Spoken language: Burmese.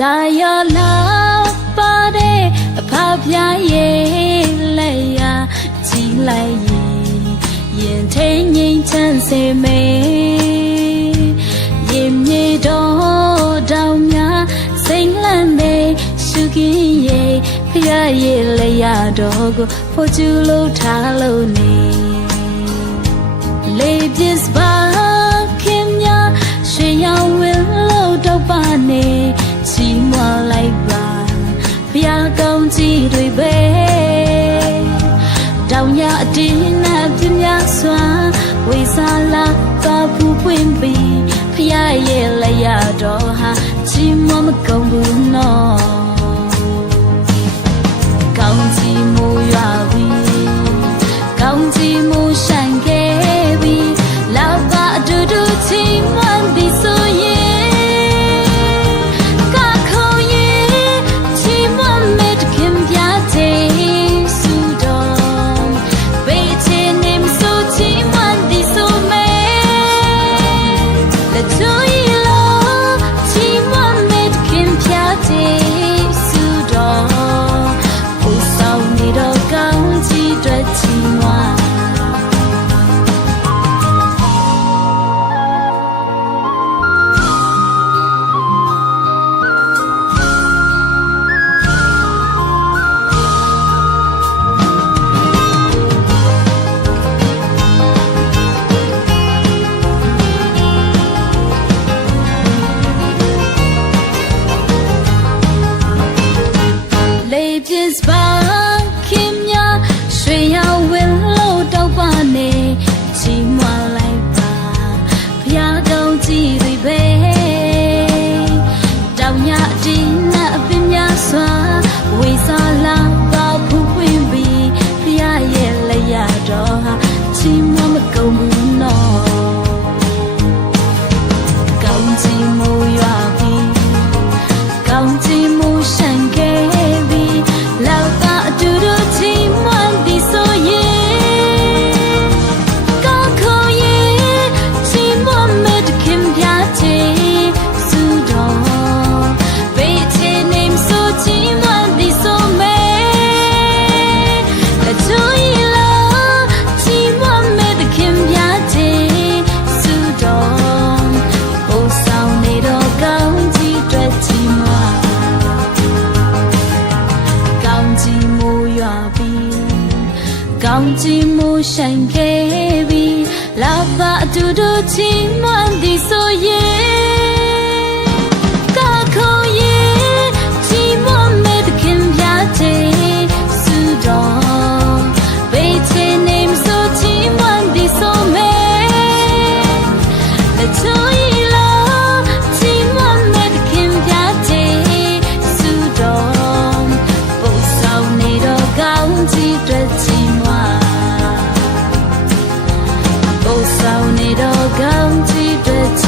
ဒါရလာပါတဲ့အဖဖျားရဲ့လက်ရာကြည်လိုက်ရင်ရင်ထိန်ငိမ့်ချမ်းစေမေရင်မြေတော်တောင်များစိန်လန့်တဲ့ရှုခင်းရဲ့ဖျားရဲ့လက်ရာတော်ကိုဖို့ကျူလို့ထားလို့နေ Ladies by တွေပဲတောင်ရအတင်းနဲ့ပြင်းများစွာဝေစားလာကပူပွင့်ပြီးဖရရဲ့လရတော်ဟာချီမမကုန် Jesus. မှုဆိုင်ခဲ့ပြီလာပါအတူတူချင်းမှန်သည်ဆိုရင် cầu sao it all gam ti bit